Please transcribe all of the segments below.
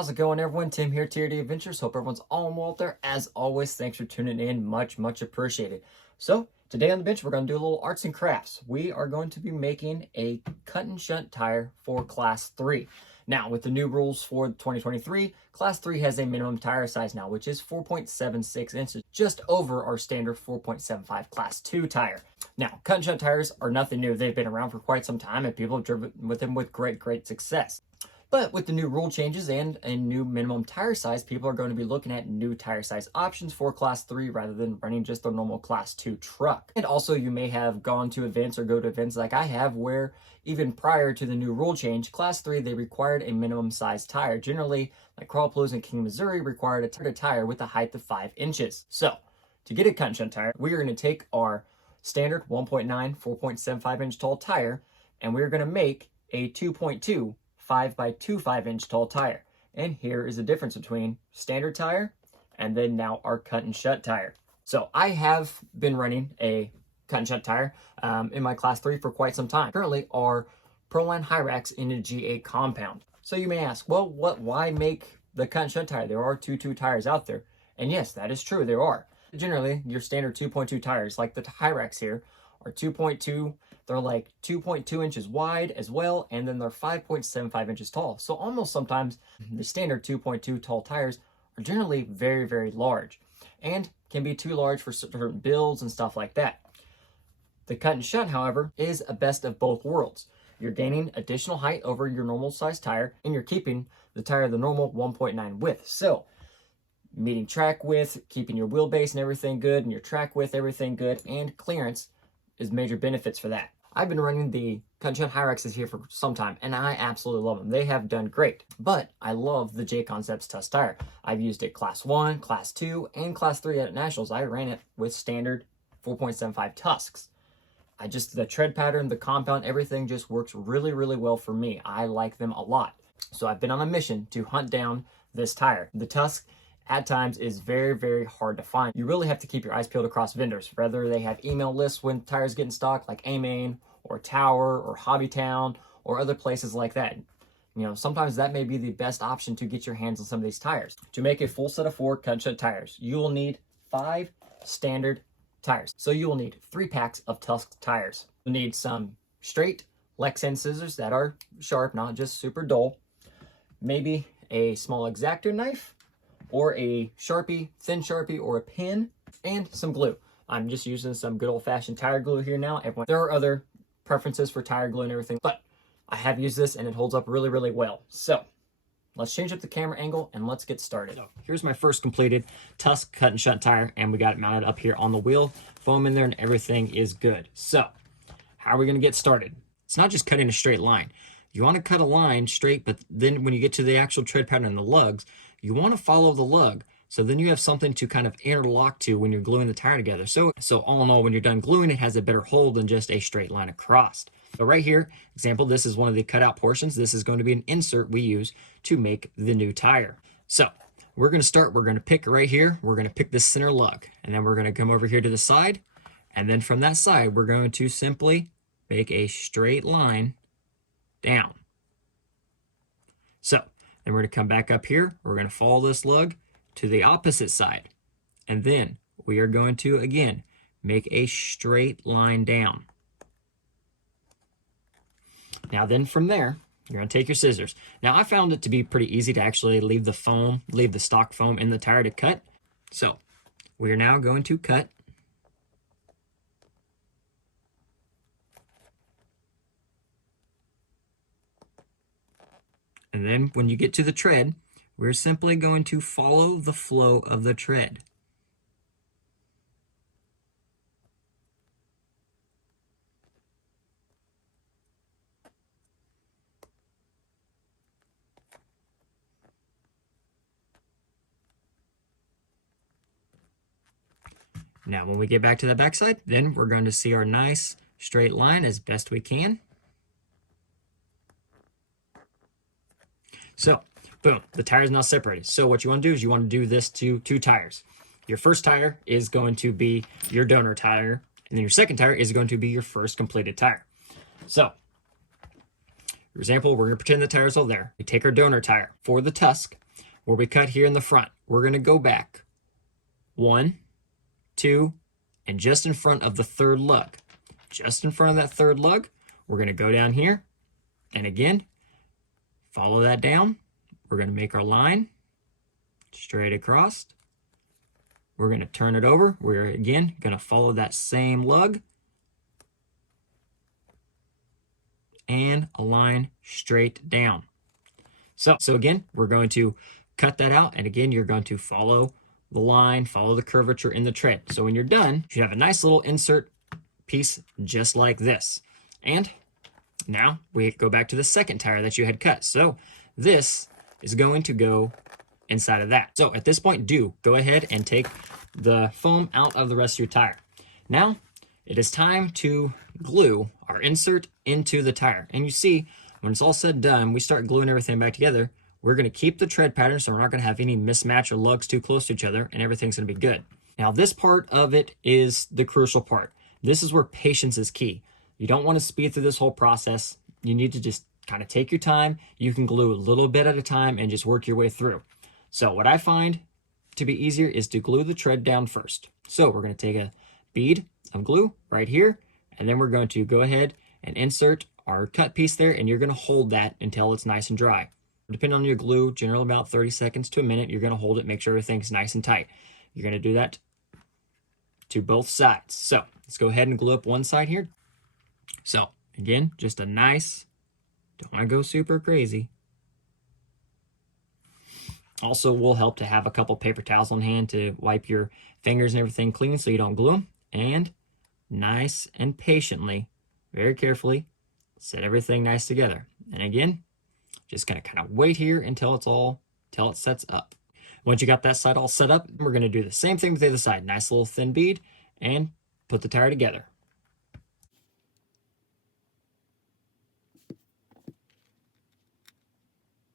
How's it going, everyone? Tim here, TRD Adventures. Hope everyone's all well out there. As always, thanks for tuning in. Much appreciated. So, today on the bench, we're going to do a little arts and crafts. We are going to be making a cut and shunt tire for Class 3. Now, with the new rules for 2023, Class 3 has a minimum tire size now, which is 4.76 inches, just over our standard 4.75 Class 2 tire. Now, cut and shunt tires are nothing new. They've been around for quite some time, and people have driven with them with great success. But with the new rule changes and a new minimum tire size, people are going to be looking at new tire size options for Class 3 rather than running just a normal Class 2 truck. And also, you may have gone to events or go to events like I have where even prior to the new rule change, Class 3, they required a minimum size tire. Generally, like Crawlplows in King, Missouri required a tire with a height of 5 inches. So, to get a cut and shunt tire, we are going to take our standard 1.9, 4.75 inch tall tire, and we're going to make a 2.2 5 by 2 5-inch tall tire. And here is the difference between standard tire and then now our cut and shunt tire. So I have been running a cut and shunt tire in my Class 3 for quite some time. Currently our Proline Hyrax in a G8 compound. So you may ask, well, why make the cut and shunt tire? There are two tires out there. And yes, that is true, there are. Generally, your standard 2.2 tires, like the Hyrax here, are 2.2. They're like 2.2 inches wide as well, and then they're 5.75 inches tall. So almost sometimes the standard 2.2 tall tires are generally very large and can be too large for certain builds and stuff like that. The cut and shunt, however, is a best of both worlds. You're gaining additional height over your normal size tire, and you're keeping the tire the normal 1.9 width. So meeting track width, keeping your wheelbase and everything good, and your track width, everything good, and clearance is major benefits for that. I've been running the cut and shunt Hyraxes here for some time, and I absolutely love them. They have done great, but I love the J-Concepts Tusk tire. I've used it Class 1, Class 2, and Class 3 at Nationals. I ran it with standard 4.75 Tusks. The tread pattern, the compound, everything just works really well for me. I like them a lot. So I've been on a mission to hunt down this tire. The Tusk at times is very hard to find. You really have to keep your eyes peeled across vendors, whether they have email lists when tires get in stock, like A-Main or Tower or Hobbytown or other places like that. You know, sometimes that may be the best option to get your hands on some of these tires. To make a full set of 4 cut and shunt tires, you will need 5 standard tires. So you will need 3 packs of Tusk tires. You'll need some straight Lexan scissors that are sharp, not just super dull. Maybe a small X-Acto knife, or a Sharpie, thin Sharpie, or a pin, and some glue. I'm just using some good old-fashioned tire glue here now. There are other preferences for tire glue and everything, but I have used this and it holds up really well. So let's change up the camera angle and let's get started. So here's my first completed Tusk cut and shunt tire, and we got it mounted up here on the wheel, foam in there, and everything is good. So how are we gonna get started? It's not just cutting a straight line. You want to cut a line straight, but then when you get to the actual tread pattern and the lugs, you want to follow the lug. So then you have something to kind of interlock to when you're gluing the tire together. So all in all, when you're done gluing, it has a better hold than just a straight line across. So right here, example, this is one of the cutout portions. This is going to be an insert we use to make the new tire. So we're going to pick right here. We're going to pick this center lug, and then we're going to come over here to the side. And then from that side, we're going to simply make a straight line down. So then we're going to come back up here. We're going to follow this lug to the opposite side. And then we are going to, again, make a straight line down. Now then from there, you're going to take your scissors. Now I found it to be pretty easy to actually leave the stock foam in the tire to cut. So we are now going to cut. And then when you get to the tread, we're simply going to follow the flow of the tread. Now when we get back to the backside, then we're going to see our nice straight line as best we can. So, boom, the tire is now separated. So what you want to do is you want to do this to 2 tires. Your first tire is going to be your donor tire, and then your second tire is going to be your first completed tire. So, for example, we're going to pretend the tire's all there. We take our donor tire for the Tusk. where we cut here in the front, we're going to go back 1, 2, and just in front of the third lug. Just in front of that third lug, we're going to go down here, and again, follow that down. We're going to make our line straight across. We're going to turn it over. We're again going to follow that same lug and a line straight down. So again, we're going to cut that out, and again, you're going to follow the line, follow the curvature in the tread. So when you're done, you should have a nice little insert piece just like this. And now we go back to the second tire that you had cut. So this is going to go inside of that. So at this point, go ahead and take the foam out of the rest of your tire. Now it is time to glue our insert into the tire. And you see, when it's all said and done, we start gluing everything back together. We're going to keep the tread pattern, so we're not going to have any mismatch or lugs too close to each other, and everything's going to be good. Now this part of it is the crucial part. This is where patience is key. You don't want to speed through this whole process. You need to just kind of take your time. You can glue a little bit at a time and just work your way through. So what I find to be easier is to glue the tread down first. So we're going to take a bead of glue right here, and then we're going to go ahead and insert our cut piece there, and you're going to hold that until it's nice and dry. Depending on your glue, generally about 30 seconds to a minute, you're going to hold it, make sure everything's nice and tight. You're going to do that to both sides. So let's go ahead and glue up one side here. So again, just a nice, don't want to go super crazy. Also will help to have a couple paper towels on hand to wipe your fingers and everything clean so you don't glue them. And nice and patiently, very carefully, set everything nice together. And again, just gonna kind of wait here until it sets up. Once you got that side all set up, we're gonna do the same thing with the other side. Nice little thin bead and put the tire together.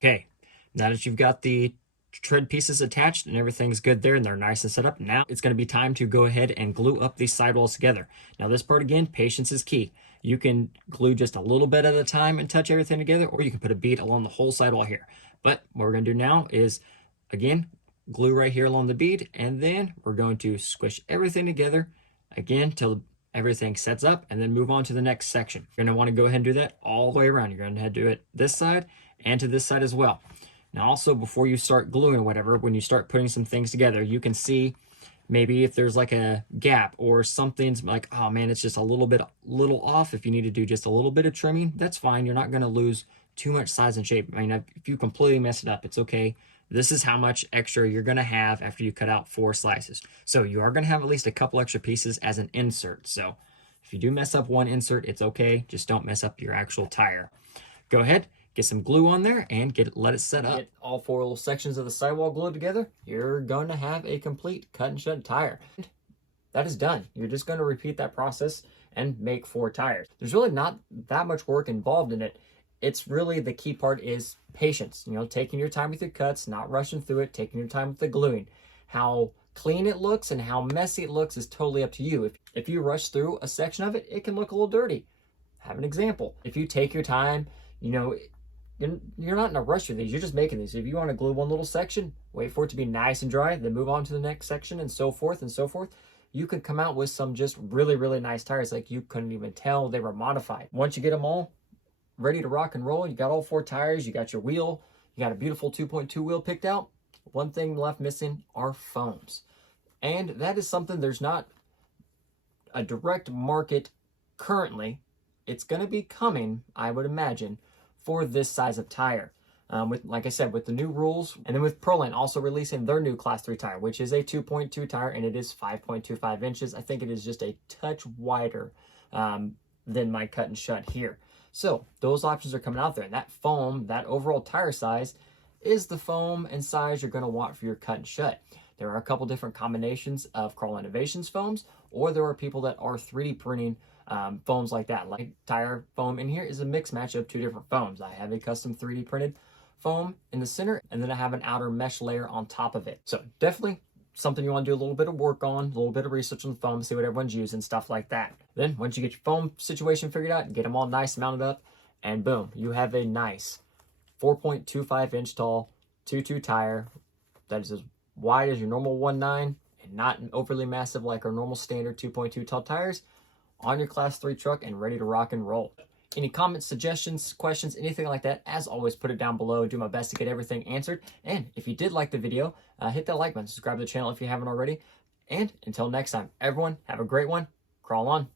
Okay, now that you've got the tread pieces attached and everything's good there and they're nice and set up, now it's going to be time to go ahead and glue up these sidewalls together. Now this part, again, patience is key. You can glue just a little bit at a time and touch everything together, or you can put a bead along the whole sidewall here. But what we're going to do now is, again, glue right here along the bead, and then we're going to squish everything together again till everything sets up, and then move on to the next section. You're going to want to go ahead and do that all the way around. You're going to have to do it this side and to this side as well. Now also, before you start gluing or whatever, when you start putting some things together, you can see maybe if there's like a gap or something's like, oh man, it's just a little off. If you need to do just a little bit of trimming, that's fine. You're not going to lose too much size and shape. I mean, if you completely mess it up, it's okay. This is how much extra you're going to have after you cut out 4 slices. So you are going to have at least a couple extra pieces as an insert. So if you do mess up one insert, it's okay. Just don't mess up your actual tire. Go ahead, get some glue on there and let it set up. Get all 4 little sections of the sidewall glued together. You're going to have a complete cut and shed tire. That is done. You're just going to repeat that process and make 4 tires. There's really not that much work involved in it. It's really, the key part is patience. You know, taking your time with your cuts, not rushing through it, taking your time with the gluing. How clean it looks and how messy it looks is totally up to you. If you rush through a section of it, it can look a little dirty. Have an example. If you take your time, you know, you're not in a rush with these. You're just making these. If you want to glue one little section, wait for it to be nice and dry, then move on to the next section, and so forth and so forth. You could come out with some just really, really nice tires like you couldn't even tell they were modified. Once you get them all ready to rock and roll, you got all 4 tires, you got your wheel, you got a beautiful 2.2 wheel picked out. One thing left missing are foams. And that is something, there's not a direct market currently. It's going to be coming, I would imagine, for this size of tire. With, like I said, with the new rules, and then with Proline also releasing their new Class 3 tire, which is a 2.2 tire, and it is 5.25 inches. I think it is just a touch wider than my cut and shut here. So those options are coming out there, and that foam, that overall tire size, is the foam and size you're going to want for your cut and shut. There are a couple different combinations of Crawl Innovations foams, or there are people that are 3D printing foams like that. Like tire foam in here is a mix match of 2 different foams. I have a custom 3D printed foam in the center, and then I have an outer mesh layer on top of it. So definitely something you want to do a little bit of work on, a little bit of research on the foam, see what everyone's using, stuff like that. Then once you get your foam situation figured out, get them all nice mounted up, and boom, you have a nice 4.25 inch tall 2.2 tire that is as wide as your normal 1.9 and not overly massive like our normal standard 2.2 tall tires on your Class 3 truck and ready to rock and roll. Any comments, suggestions, questions, anything like that, as always, put it down below. Do my best to get everything answered. And if you did like the video, hit that like button, subscribe to the channel if you haven't already. And until next time, everyone, have a great one. Crawl on.